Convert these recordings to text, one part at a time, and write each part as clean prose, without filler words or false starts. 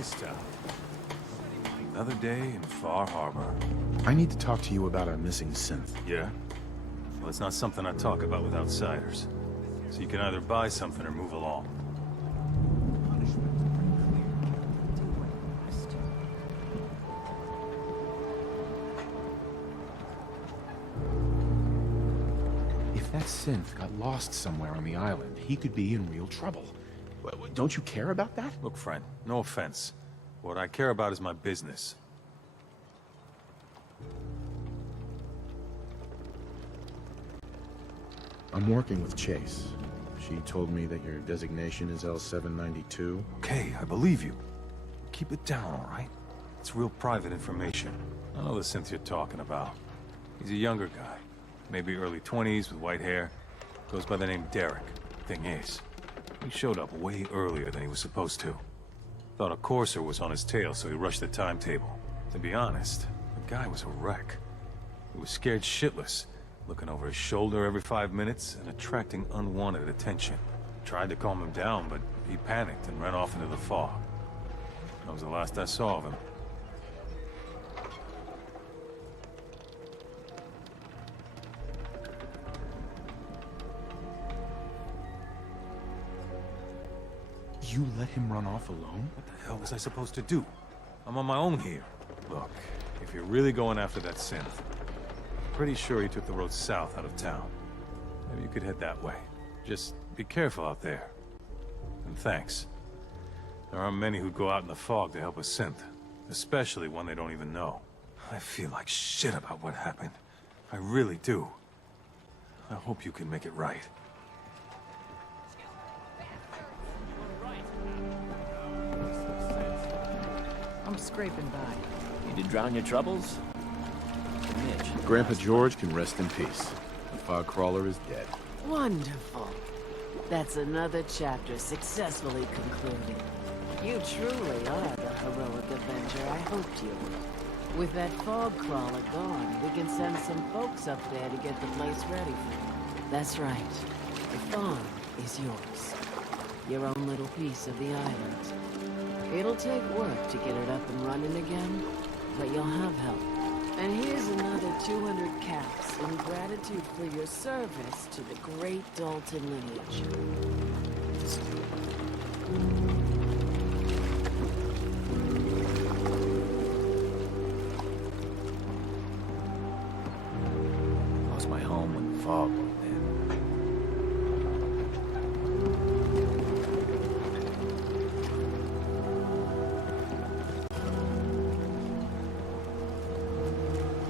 This town. Another day in Far Harbor. I need to talk to you about our missing synth. Yeah? Well, it's not something I talk about with outsiders. So you can either buy something or move along. If that synth got lost somewhere on the island, he could be in real trouble. Don't you care about that? Look, friend, no offense. What I care about is my business. I'm working with Chase. She told me that your designation is L792. Okay, I believe you. Keep it down, all right? It's real private information. I know the synth you're talking about. He's a younger guy. Maybe early 20s with white hair. Goes by the name Derek. Thing is, he showed up way earlier than he was supposed to. Thought a courser was on his tail, so he rushed the timetable. To be honest, the guy was a wreck. He was scared shitless, looking over his shoulder every 5 minutes and attracting unwanted attention. Tried to calm him down, but he panicked and ran off into the fog. That was the last I saw of him. You let him run off alone? What the hell was I supposed to do? I'm on my own here. Look, if you're really going after that synth, pretty sure he took the road south out of town. Maybe you could head that way. Just be careful out there. And thanks. There aren't many who'd go out in the fog to help a synth, especially one they don't even know. I feel like shit about what happened. I really do. I hope you can make it right. I'm scraping by. You did drown your troubles? Mitch. Grandpa George can rest in peace. The fog crawler is dead. Wonderful. That's another chapter successfully concluded. You truly are the heroic avenger I hoped you were. With that fog crawler gone, we can send some folks up there to get the place ready for you. That's right. The farm is yours. Your own little piece of the island. It'll take work to get it up and running again, but you'll have help. And here's another 200 caps in gratitude for your service to the great Dalton lineage. Lost my home when the fog rolled in.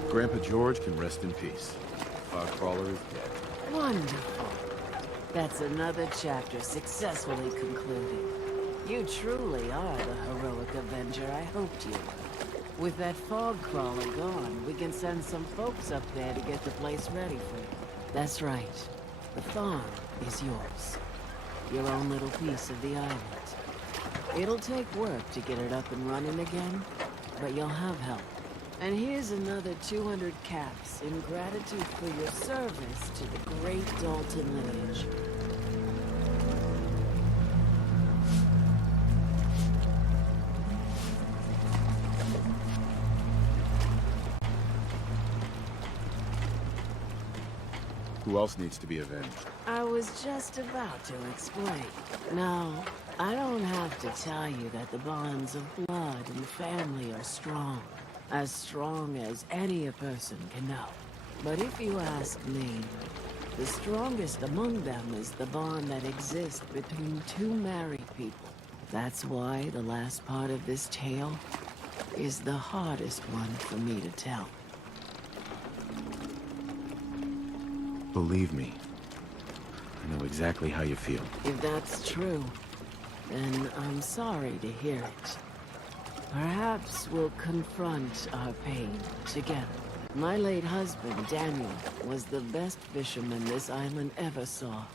Grandpa George can rest in peace. The fog crawler is dead. Wonderful. That's another chapter successfully concluded. You truly are the heroic avenger I hoped you were. With that fog crawler gone, we can send some folks up there to get the place ready for you. That's right. The farm is yours. Your own little piece of the island. It'll take work to get it up and running again, but you'll have help. And here's another 200 caps in gratitude for your service to the great Dalton lineage. Who else needs to be avenged? I was just about to explain. No, I don't have to tell you that the bonds of blood and family are strong. As strong as any a person can know. But if you ask me, the strongest among them is the bond that exists between two married people. That's why the last part of this tale is the hardest one for me to tell. Believe me, I know exactly how you feel. If that's true, then I'm sorry to hear it. Perhaps we'll confront our pain together. My late husband, Daniel, was the best fisherman this island ever saw.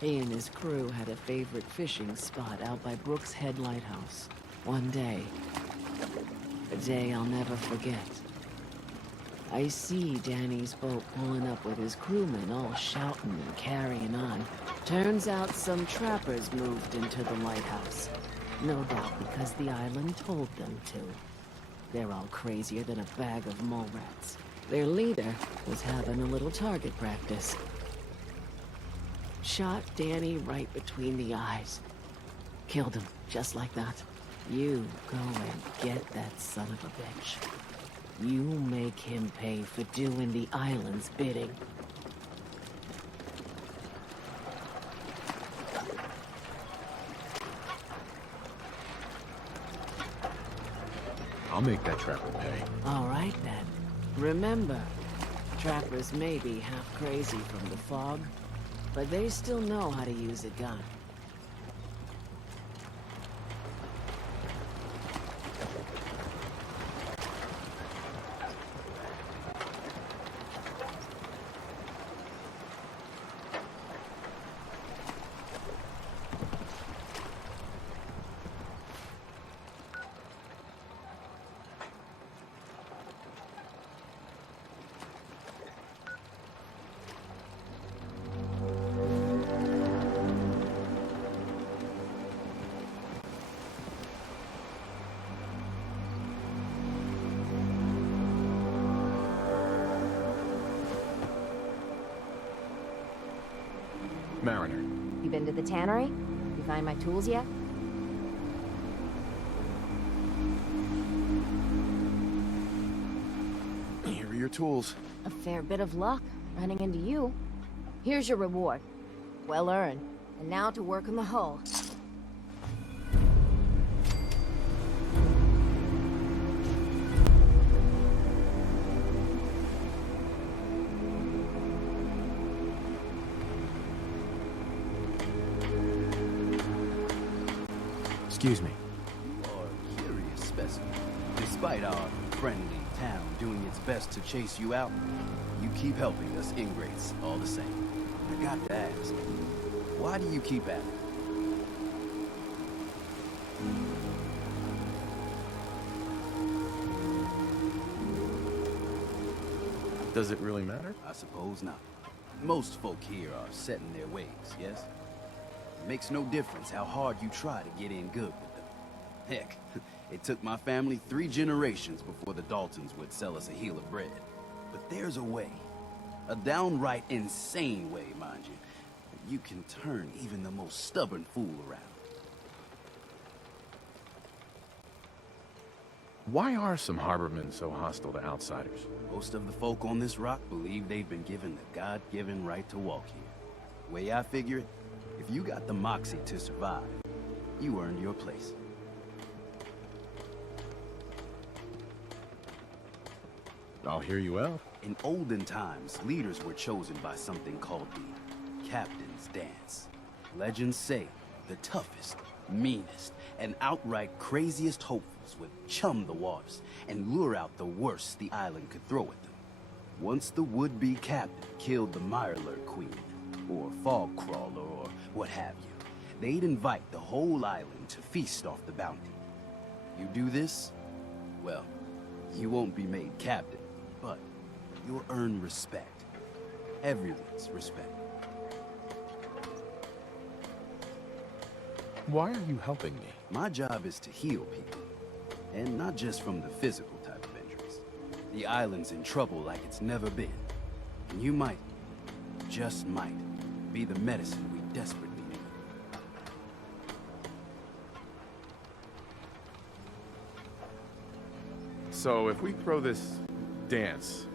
He and his crew had a favorite fishing spot out by Brooks Head Lighthouse. One day, a day I'll never forget. I see Danny's boat pulling up with his crewmen all shouting and carrying on. Turns out some trappers moved into the lighthouse. No doubt because the island told them to. They're all crazier than a bag of mole rats. Their leader was having a little target practice. Shot Danny right between the eyes. Killed him, just like that. You go and get that son of a bitch. You make him pay for doing the island's bidding. I'll make that trapper pay. All right, then. Remember, trappers may be half crazy from the fog, but they still know how to use a gun. Mariner. You been to the tannery? You find my tools yet? Here are your tools. A fair bit of luck running into you. Here's your reward. Well earned. And now to work on the hull. Excuse me. You are a curious specimen. Despite our friendly town doing its best to chase you out, you keep helping us ingrates all the same. I got to ask, why do you keep at it? Does it really matter? I suppose not. Most folk here are set in their ways, yes? It makes no difference how hard you try to get in good with them. Heck, it took my family 3 generations before the Daltons would sell us a heel of bread. But there's a way. A downright insane way, mind you. That you can turn even the most stubborn fool around. Why are some harbormen so hostile to outsiders? Most of the folk on this rock believe they've been given the God-given right to walk here. Way I figure it, if you got the moxie to survive, you earned your place. I'll hear you out. In olden times, leaders were chosen by something called the Captain's Dance. Legends say the toughest, meanest, and outright craziest hopefuls would chum the waters and lure out the worst the island could throw at them. Once the would-be captain killed the Mirelurk Queen, or Fog Crawler, or what have you, they'd invite the whole island to feast off the bounty. You do this, well, you won't be made captain, but you'll earn respect. Everyone's respect. Why are you helping me? My job is to heal people, and not just from the physical type of injuries. The island's in trouble like it's never been, and you might, just might, be the medicine we desperately need. So if we throw this dance,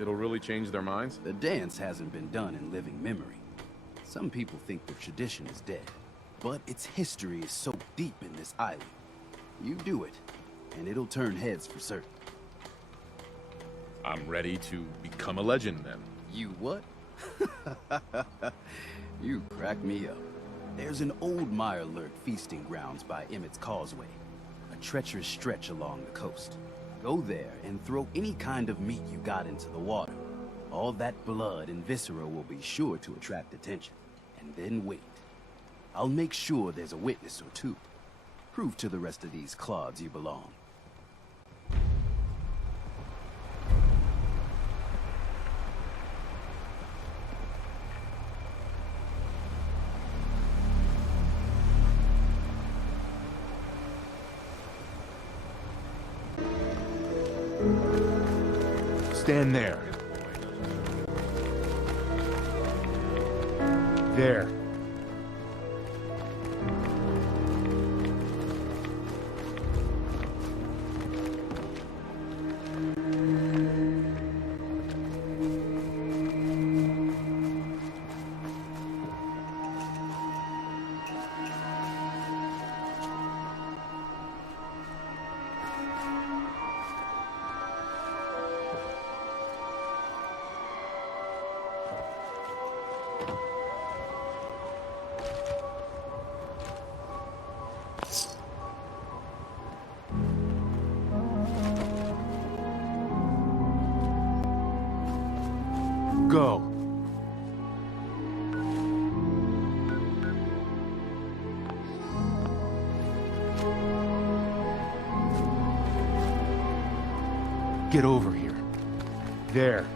it'll really change their minds? The dance hasn't been done in living memory. Some people think the tradition is dead, but its history is so deep in this island. You do it, and it'll turn heads for certain. I'm ready to become a legend then. You what? You crack me up. There's an old Mirelurk feasting grounds by Emmett's Causeway, a treacherous stretch along the coast. Go there and throw any kind of meat you got into the water. All that blood and viscera will be sure to attract attention. And then wait. I'll make sure there's a witness or two. Prove to the rest of these clods you belong. Stand there. There. Go. Get over here. There.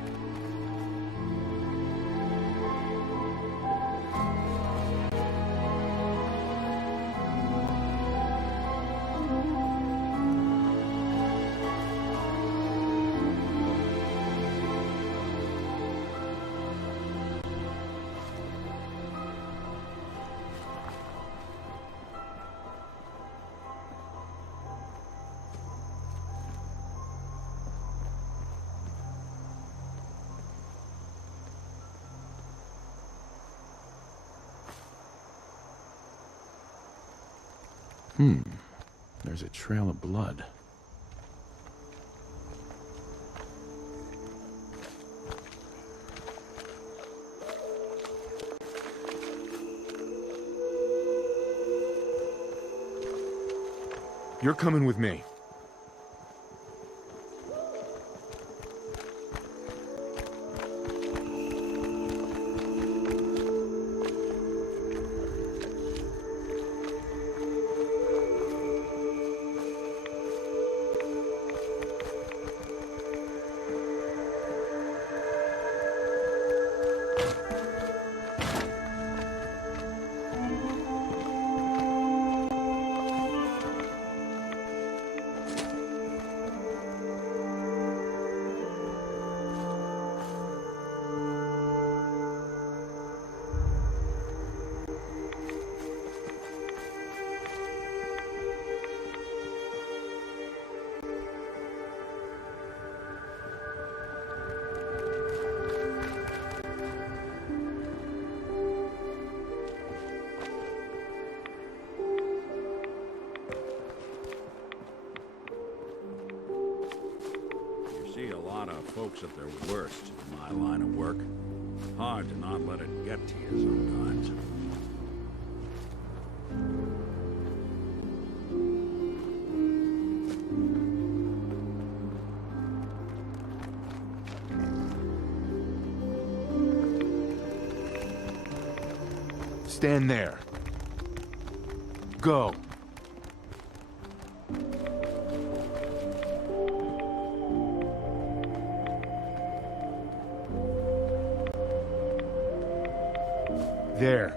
There's a trail of blood. You're coming with me. See a lot of folks at their worst in my line of work. Hard to not let it get to you sometimes. Stand there. Go. There.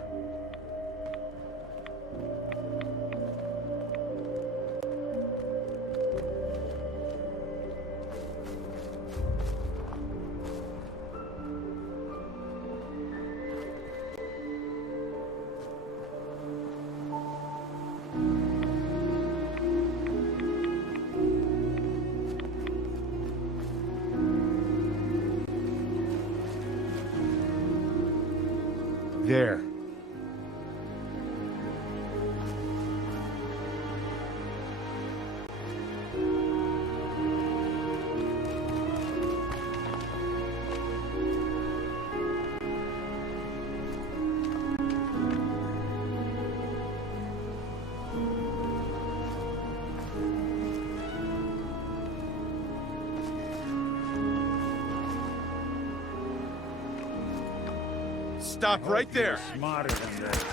There. Stop right there. Smarter than this.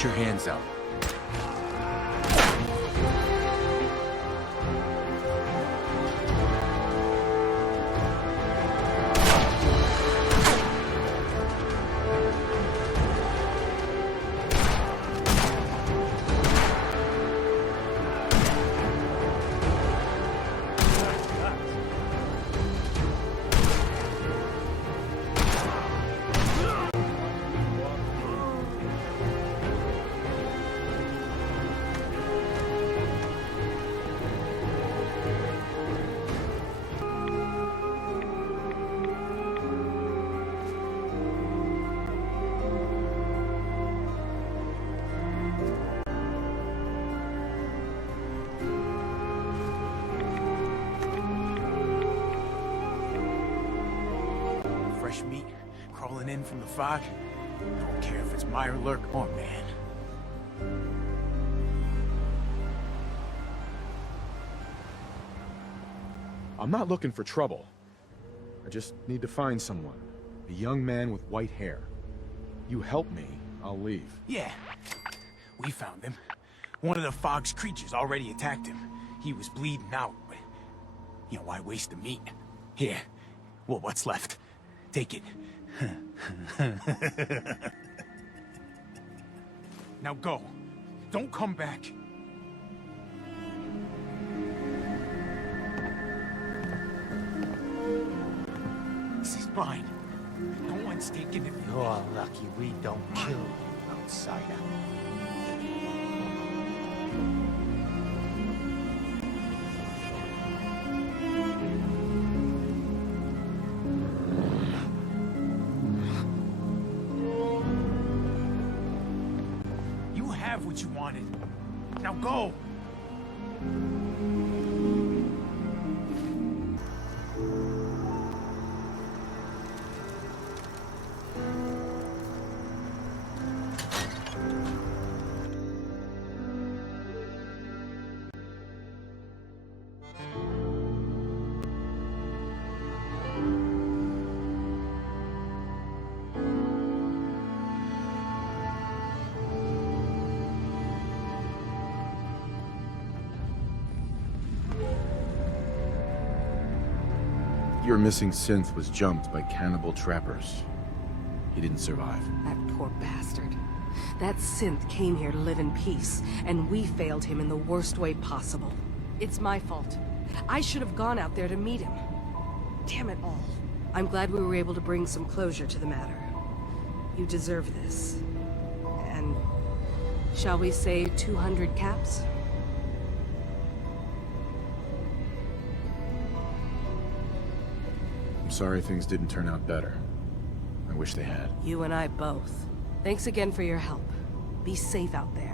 Get your hands up. Fresh meat crawling in from the fog. Don't care if it's Meyer, Lurk, or man. I'm not looking for trouble. I just need to find someone. A young man with white hair. You help me, I'll leave. Yeah, we found him. One of the fog's creatures already attacked him. He was bleeding out, but... You know, why waste the meat? Here. Well, what's left? Take it. Now go. Don't come back. This is mine. No one's taking it. You're lucky we don't kill you, outsider. You have what you wanted. Now go. Your missing synth was jumped by cannibal trappers. He didn't survive. That poor bastard. That synth came here to live in peace, and we failed him in the worst way possible. It's my fault. I should have gone out there to meet him. Damn it all. I'm glad we were able to bring some closure to the matter. You deserve this. And... shall we say 200 caps? I'm sorry things didn't turn out better. I wish they had. You and I both. Thanks again for your help. Be safe out there.